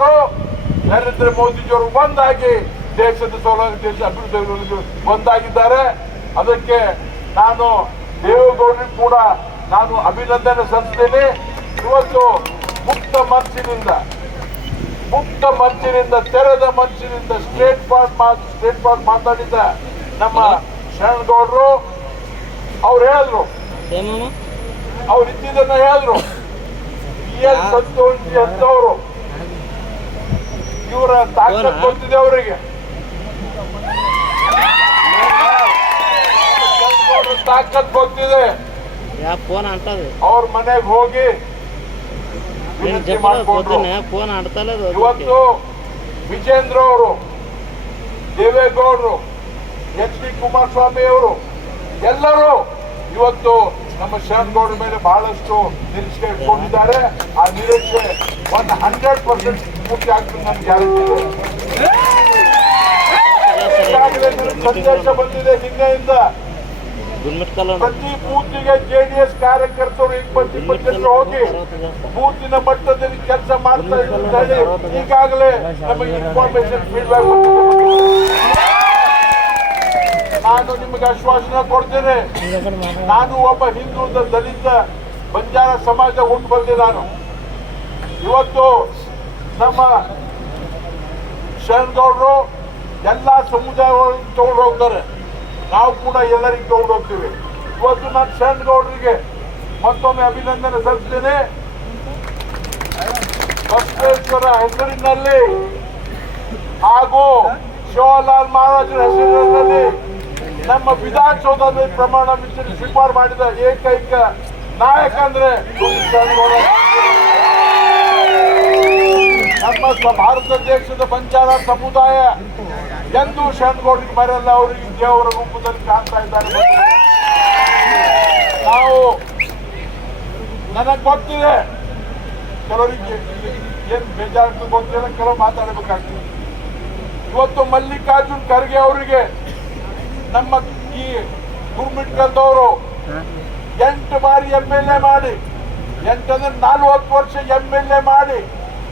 ಗೌಡರು ನರೇಂದ್ರ ಮೋದಿಜಿಯವರು ಒಂದಾಗಿ ದೇಶದ ಸೌಲಭ್ಯ ದೇಶ ಅಭಿವೃದ್ಧಿ ಒಂದಾಗಿದ್ದಾರೆ. ಅದಕ್ಕೆ ನಾನು ದೇವೇಗೌಡರಿಗೆ ಕೂಡ ನಾನು ಅಭಿನಂದನೆ ಸಲ್ಲಿಸ್ತೇನೆ. ಇವತ್ತು ಮುಕ್ತ ಮನಸ್ಸಿನಿಂದ ಮುಕ್ತ ಮನಸ್ಸಿನಿಂದ ತೆರೆದ ಮನಸ್ಸಿನಿಂದ ಸ್ಟೇಟ್ ಫಾರ್ಡ್ ಮಾತು ಸ್ಟೇಟ್ ಫಾರ್ಡ್ ಮಾತಾಡಿದ ನಮ್ಮ ಶರಣಗೌಡರು ಅವ್ರು ಹೇಳಿದ್ರು. ಅವ್ರು ಇದ್ದಿದ್ದನ್ನ ಹೇಳಿದ್ರು. ಬಿ ಎಲ್ ಸಂತೋಷಿ ಅಂತವರು ಇವರ ತಾಕತ್ ಹೋಗ್ತಿದೆ ಅವರಿಗೆ. ತಾಕತ್ ಅಂಟದು. ಅವ್ರ ಮನೆಗೆ ಹೋಗಿ ಇವತ್ತು ವಿಜೇಂದ್ರ ಅವರು ದೇವೇಗೌಡರು ಎಚ್ ಡಿ ಕುಮಾರಸ್ವಾಮಿ ಅವರು ಎಲ್ಲರೂ ಇವತ್ತು ನಮ್ಮ ಶರಣಗೌಡ ಮೇಲೆ ಬಹಳಷ್ಟು ನಿರೀಕ್ಷೆ ಇಟ್ಕೊಂಡಿದ್ದಾರೆ. ಆ ನಿರೀಕ್ಷೆ ಒನ್ ಹಂಡ್ರೆಡ್ ಪರ್ಸೆಂಟ್ ಪೂರ್ತಿ ಆಗ್ತದೆ ನನ್ಗೆ ಗ್ಯಾರಂಟಿ ಸಂದೇಶ ಬಂದಿದೆ ನಿನ್ನೆಯಿಂದ. ಪ್ರತಿ ಬೂತಿಗೆ ಜೆಡಿಎಸ್ ಕಾರ್ಯಕರ್ತರು ಇಪ್ಪತ್ತು ಇಪ್ಪತ್ತು ಹೋಗಿ ಬೂತಿನ ಮಟ್ಟದಲ್ಲಿ ಕೆಲಸ ಮಾಡ್ತಾ ಇದ್ದಾರೆ. ಈಗಾಗಲೇ ನಮಗೆ ಇನ್ಫಾರ್ಮೇಶನ್ ಫೀಡ್ಬ್ಯಾಕ್ ನಾನು ನಿಮಗೆ ಆಶ್ವಾಸನೆ ಕೊಡ್ತೇನೆ. ನಾನು ಒಬ್ಬ ಹಿಂದೂ ದಲಿತ ಬಂಜಾರ ಸಮಾಜ ಹುಟ್ಟು ಬಂದೆ ನಾನು. ಇವತ್ತು ನಮ್ಮ ಶರಣಗೌಡರು ಎಲ್ಲ ಸಮುದಾಯಗಳನ್ನು ತಗೊಂಡು ಹೋಗ್ತಾರೆ. ನಾವು ಕೂಡ ಎಲ್ಲರಿಗೆ ತಗೊಂಡು ಹೋಗ್ತೀವಿ. ಇವತ್ತು ನಾನು ಶರಣಗೌಡರಿಗೆ ಮತ್ತೊಮ್ಮೆ ಅಭಿನಂದನೆ ಸಲ್ಲಿಸ್ತೇನೆ. ಬಸವೇಶ್ವರ ಹೆಸರಿನಲ್ಲಿ ಹಾಗೂ ಶಿವಲಾಲ್ ಮಹಾರಾಜರ ಹೆಸರಿನಲ್ಲಿ ನಮ್ಮ ವಿಧಾನಸೌಧದ ಪ್ರಮಾಣ ವಚನ ಸ್ವೀಕಾರ ಮಾಡಿದ ಏಕೈಕ ನಾಯಕ ಅಂದ್ರೆ ನಮ್ಮ ಭಾರತ ದೇಶದ ಬಂಜಾರ ಸಮುದಾಯ ಎಂದು ಶರಣಗೌಡರಿಗೆ ಮರೆಯಲ್ಲ ಅವರಿಗೆ ದೇವರ ರೂಪದಲ್ಲಿ ಕಾಣ್ತಾ ಇದ್ದಾರೆ. ನಾವು ನನಗೆ ಗೊತ್ತಿದೆ. ಕೆಲವರಿಗೆ ಏನ್ ಬೇಜಾರು ಗೊತ್ತಿಲ್ಲ ಕೆಲವು ಮಾತಾಡಬೇಕಾಗ್ತದೆ. ಇವತ್ತು ಮಲ್ಲಿಕಾರ್ಜುನ್ ಖರ್ಗೆ ಅವರಿಗೆ ನಮ್ಮ ಈ ಗುರುಮಿಟ್ಕಲ್ದವರು ಎಂಟು ಬಾರಿ ಎಂ ಎಲ್ ಎ ಮಾಡಿ ಎಂಟಂದ್ರೆ ನಾಲ್ವತ್ತು ವರ್ಷ ಎಂ ಎಲ್ ಎ ಮಾಡಿ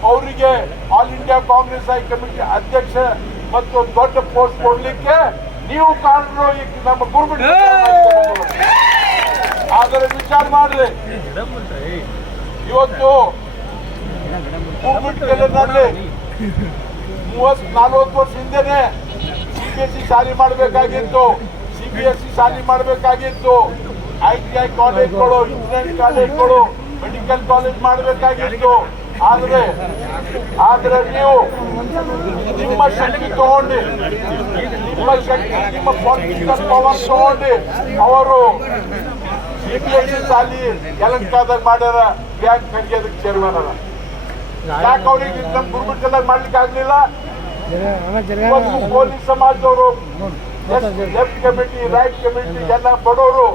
ಅವರಿಗೆ all India Congress high committee ಅಧ್ಯಕ್ಷ ಮತ್ತು ದೊಡ್ಡ ಪೋಸ್ಟ್ ಕೊಡ್ಲಿಕ್ಕೆ ನೀವು ಕಾರಣರು ಈಗ ನಮ್ಮ ಗುರುಮಿಟ್ ಆದರೆ ವಿಚಾರ ಮಾಡ್ರಿ. ಇವತ್ತು ಗುರುಮಿಟ್ಕಲ್ಲಿನಲ್ಲಿ ಮೂವತ್ ನಲ್ವತ್ತು ವರ್ಷ ಹಿಂದೆನೆ ಸಿ ಸಾಲಿ ಮಾಡಬೇಕಾಗಿತ್ತು. ಸಿಬಿಎಸ್ಇ ಬಿ ಎಸ್ ಸಿ ಶಾಲೆ ಮಾಡಬೇಕಾಗಿತ್ತು. ಐ ಟಿ ಐ ಕಾಲೇಜ್ಗಳು ಇಂಜಿನಿಯರಿಂಗ್ ಕಾಲೇಜ್ಗಳು ಮೆಡಿಕಲ್ ಕಾಲೇಜ್ ಮಾಡಬೇಕಾಗಿತ್ತು. ಆದ್ರೆ ಆದ್ರೆ ನೀವು ನಿಮ್ಮ ಶಕ್ತಿ ತಗೊಂಡು, ನಿಮ್ಮ ಶಕ್ತಿ, ನಿಮ್ಮ ಪೊಲಿಟಿಕಲ್ ಪವರ್ ತಗೊಂಡು ಅವರು ಸಿಬಿಎಸ್ಇ ಸಾಲಿ ಯಲಂಕಾದಾಗ ಮಾಡ್ಯಾರ, ಬ್ಯಾಂಕ್ ಖರ್ಗೆದಕ್ಕೆ ಚೇರ್ಮನ್ ಅದ. ಯಾಕೆ ಅವ್ರಿಗೆ ನಮ್ಮ ಗುರುಮಟ್ಟದಾಗ ಮಾಡ್ಲಿಕ್ಕೆ ಆಗ್ಲಿಲ್ಲ ಪೊಲೀಸ್ ಸಮಾಜದವರು ಲೆಫ್ಟ್ ಕಮಿಟಿ, ರೈಟ್ ಕಮಿಟಿ, ಎಲ್ಲ ಬಡವರು,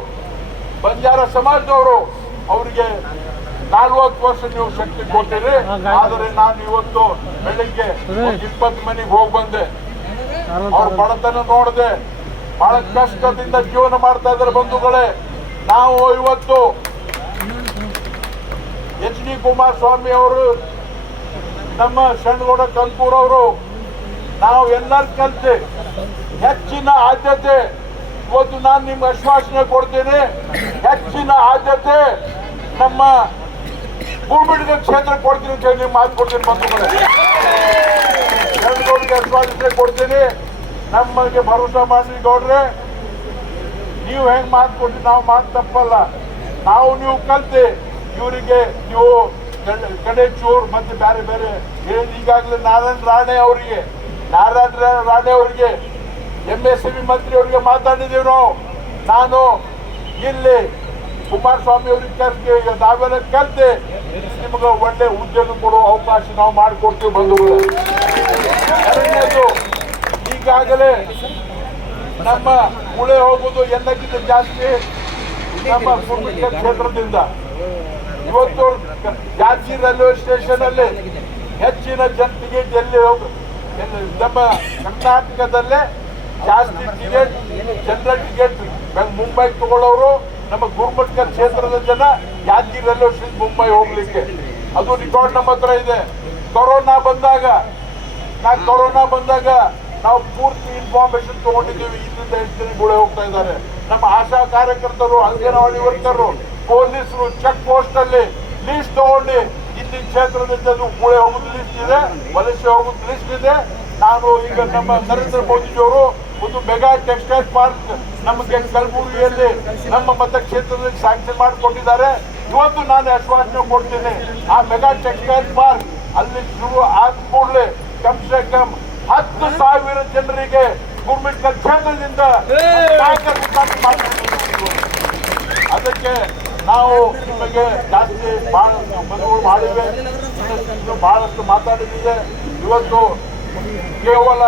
ಬಂಜಾರ ಸಮಾಜದವರು, ಅವರಿಗೆ ನಾಲ್ವತ್ತು ವರ್ಷ ನೀವು ಶಕ್ತಿ ಕೊಟ್ಟಿರಿ. ಆದರೆ ನಾನು ಇವತ್ತು ಬೆಳಿಗ್ಗೆ ಇಪ್ಪತ್ತು ಮನೆಗೆ ಹೋಗಿ ಬಂದೆ. ಅವ್ರ ಬಡತನ ನೋಡಿದೆ. ಬಹಳ ಕಷ್ಟದಿಂದ ಜೀವನ ಮಾಡ್ತಾ ಇದ್ದಾರೆ ಬಂಧುಗಳೇ. ನಾವು ಇವತ್ತು ಎಚ್ ಡಿ ಕುಮಾರಸ್ವಾಮಿ ಅವರು, ನಮ್ಮ ಸಣ್ಣಗೌಡ ಕಲ್ಪೂರ್ ಅವರು ನಾವು ಎಲ್ಲರೂ ಕಲಿತೆ ಹೆಚ್ಚಿನ ಆದ್ಯತೆ. ಇವತ್ತು ನಾನು ನಿಮ್ಗೆ ಆಶ್ವಾಸನೆ ಕೊಡ್ತೇನೆ. ಹೆಚ್ಚಿನ ಆದ್ಯತೆ ನಮ್ಮ ಕೂಡ್ಬಿಡಿದ ಕ್ಷೇತ್ರ ಕೊಡ್ತೀನಿ ಅಂತ ಹೇಳಿ ನೀವು ಮಾತು ಕೊಡ್ತೀನಿ ಬಂಧುಗಳೇ. ಶರಣಗೌಡರಿಗೆ ಆಶ್ವಾಸನೆ ಕೊಡ್ತೀನಿ. ನಮ್ಮಗೆ ಭರೋಸಾ ಮಾಡಿ ಗೌಡ್ರೆ, ನೀವು ಹೆಂಗ್ ಮಾತು ಕೊಡ್ತೀವಿ ನಾವು ಮಾತು ತಪ್ಪಲ್ಲ. ನಾವು ನೀವು ಕಲ್ತೆ. ಇವರಿಗೆ ನೀವು ಕಡೆ- ಕಡೆ ಚೂರ್ ಮತ್ತೆ ಬೇರೆ ಬೇರೆ ಏ ಈಗಾಗಲೇ ನಾರಾಯಣ ರಾಣೆ ಅವರಿಗೆ ನಾರಾಯಣ ರಾಣೆ ಅವರಿಗೆ ಎಂ ಎಸ್ ಸಿ ಮಂತ್ರಿ ಅವರಿಗೆ ಮಾತಾಡಿದ್ದೀವಿ ನಾವು. ನಾನು ಇಲ್ಲಿ ಕುಮಾರಸ್ವಾಮಿ ಅವ್ರಿಗೆ ಕರ್ತೀವಿ ನಾವೆಲ್ಲ ಕಲ್ತೆ ನಿಮ್ಗೆ ಒಳ್ಳೆ ಉದ್ಯೋಗ ಕೊಡುವ ಅವಕಾಶ ನಾವು ಮಾಡಿಕೊಡ್ತೀವಿ ಬಂಧುಗಳು. ಎರಡನೇದು, ಈಗಾಗಲೇ ನಮ್ಮ ಉಳೆ ಹೋಗೋದು ಎಲ್ಲಕ್ಕಿಂತ ಜಾಸ್ತಿ ನಮ್ಮ ಕುಟುಂಬ ಕ್ಷೇತ್ರದಿಂದ. ಇವತ್ತು ಜಾಜಿ ರೈಲ್ವೆ ಸ್ಟೇಷನ್ ಅಲ್ಲಿ ಹೆಚ್ಚಿನ ಜನತೆಗೆ ಡೆಲ್ಲಿ ಹೋಗ ನಮ್ಮ ಕರ್ನಾಟಕದಲ್ಲೇ ಜಾಸ್ತಿ ಟಿಕೆಟ್, ಜನರಲ್ ಟಿಕೆಟ್ ಮುಂಬೈ ತಗೊಳ್ಳೋರು, ನಮ್ಮ ಗುರುಮಟ್ಕ ಕ್ಷೇತ್ರದ ಜನ ಯಾದಗಿರಿ ರೈಲ್ವೆ ಮುಂಬೈ ಹೋಗ್ಲಿಕ್ಕೆ. ಅದು ರೆಕಾರ್ಡ್ ನಮ್ಮ ಹತ್ರ ಇದೆ. ಕೊರೋನಾ ಬಂದಾಗ, ನಾ ಕೊರೋನಾ ಬಂದಾಗ ನಾವು ಪೂರ್ತಿ ಇನ್ಫಾರ್ಮೇಶನ್ ತಗೊಂಡಿದ್ದೀವಿ. ಇಲ್ಲಿಂದ ಎಷ್ಟು ಗುಳೆ ಹೋಗ್ತಾ ಇದ್ದಾರೆ. ನಮ್ಮ ಆಶಾ ಕಾರ್ಯಕರ್ತರು ಅಂಗನವಾಡಿ ವರ್ಕರು, ಪೊಲೀಸರು ಚೆಕ್ ಪೋಸ್ಟ್ ಅಲ್ಲಿ ಲೀಸ್ಟ್ ತಗೊಂಡು ಇಲ್ಲಿ ಕ್ಷೇತ್ರದಿಂದ ಗುಳೆ ಹೋಗುದು ಲಿಸ್ಟ್ ಇದೆ ವಲಸೆ ಹೋಗುದು ಲಿಸ್ಟ್ ಇದೆ ನಾನು ಈಗ ನಮ್ಮ ನರೇಂದ್ರ ಮೋದಿಜಿಯವರು ಒಂದು ಮೆಗಾ ಟೆಕ್ಸ್ಟೈಲ್ ಪಾರ್ಕ್ ನಮಗೆ ಕಲಬುರಗಿಯಲ್ಲಿ ನಮ್ಮ ಮತಕ್ಷೇತ್ರದಲ್ಲಿ ಸ್ಯಾಂಕ್ಷನ್ ಮಾಡಿಕೊಟ್ಟಿದ್ದಾರೆ. ಇವತ್ತು ನಾನು ಆಶ್ವಾಸನೆ ಕೊಡ್ತೀನಿ. ಆ ಮೆಗಾ ಟೆಕ್ಸ್ಟೈಲ್ ಪಾರ್ಕ್ ಅಲ್ಲಿ ಶುರು ಆದ ಕೂಡಲೇ ಕಮ್ ಸೆ ಕಮ್ ಹತ್ತು ಸಾವಿರ ಜನರಿಗೆ ಗುರ್ಮಿಟ್ಕಲ್ ಕ್ಷೇತ್ರದಿಂದ ನಾವು ನಿಮಗೆ ಜಾಸ್ತಿ ಭಾಳ ಮನವಿ ಭಾಳಷ್ಟು ಬಹಳಷ್ಟು ಮಾತಾಡಿದ್ದೀವಿ. ಇವತ್ತು ಕೇವಲ